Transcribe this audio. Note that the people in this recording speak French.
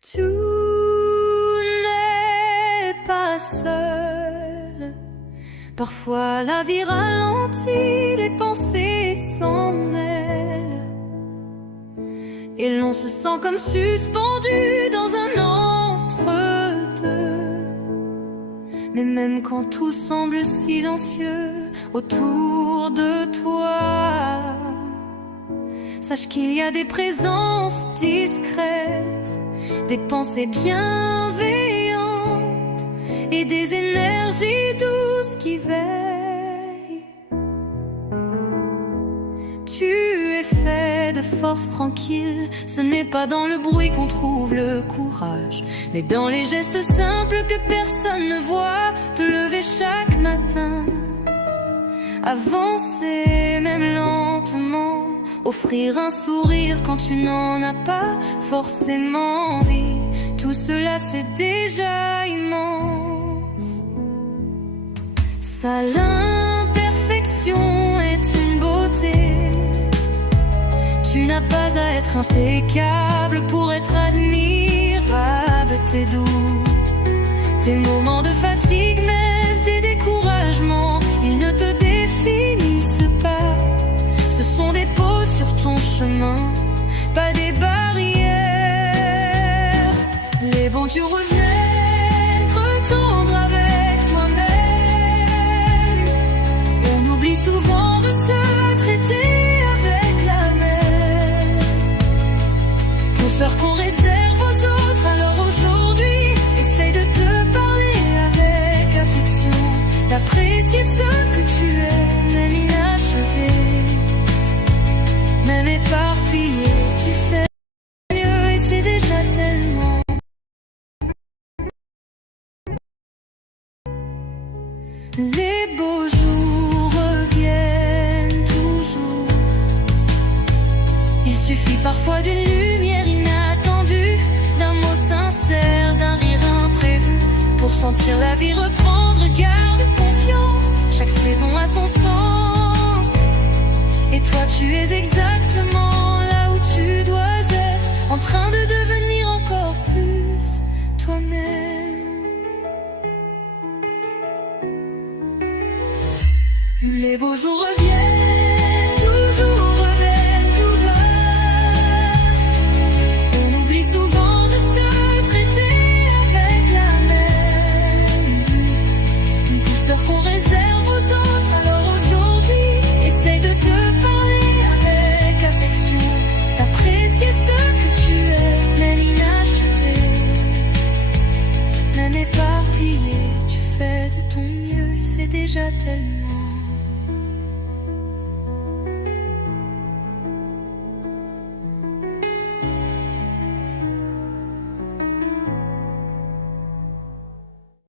Tu n'es pas seul. Parfois la vie ralentit, les pensées s'en mêlent, et l'on se sent comme suspendu dans un entre-deux. Mais même quand tout semble silencieux autour de toi, sache qu'il y a des présences discrètes, des pensées bienveillantes et des énergies douces qui veillent. Tu es fait de force tranquille, ce n'est pas dans le bruit qu'on trouve le courage, mais dans les gestes simples que personne ne voit. Te lever chaque matin, avancer même lentement, offrir un sourire quand tu n'en as pas forcément envie. Tout cela c'est déjà immense. Ça, l'imperfection est une beauté. Tu n'as pas à être impeccable pour être admirable. Tes doutes, tes moments de fatigue, même tes découragements, ils ne te définissent pas. Ce sont des pauses sur ton chemin, pas des barrières. Les bons jours reviennent, retendre avec toi-même. On oublie souvent de se traiter avec la même douceur qu'on réserve aux autres. Alors aujourd'hui, essaye de te parler avec affection, d'apprécier ce que tu es, même inachevé, même éparpillé. Tu fais mieux et c'est déjà tellement. Les beaux jours reviennent toujours. Il suffit parfois d'une lumière inattendue, d'un mot sincère, d'un rire imprévu, pour sentir la vie reprendre. Garde confiance, chaque saison a son sens, et toi tu es exactement là où tu dois être, en train de devenir encore plus toi-même. Les beaux jours reviennent, toujours reviennent tout bas. On oublie souvent de se traiter avec la même douceur qu'on réserve aux autres. Alors aujourd'hui, essaye de te parler avec affection, d'apprécier ce que tu es, même inachevé, même éparpillé. Tu fais de ton mieux et c'est déjà tellement.